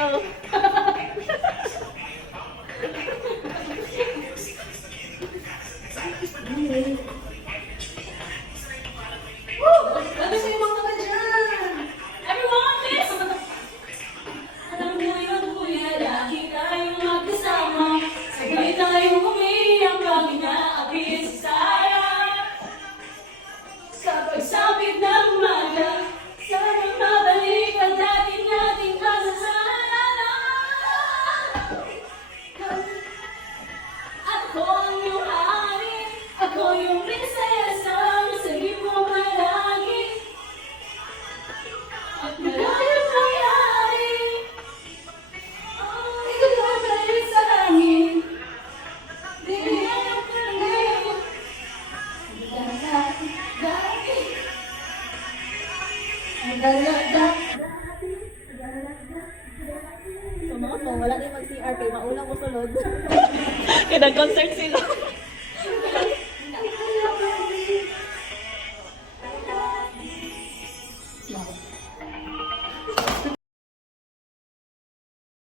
daw. Sabi sa'yo mga ka dyan! Everyone, please! Alam mo yun, kuya, lagi tayong magkasama. Sabay tayong umiyak pag inaabis tayo. Sa pagsapit ng mata, sana mabalik ang dati nating kasasalanan. Ako ang iyong hari, ako yung prinsesa, masarap mo malagi. At malayang nangyari, ikaw na balik sa langit. Dinayang ka ngayon, dati. So, mga po, wala din mag-CR kay mauna ko sulod. Kaya nag-concert sila.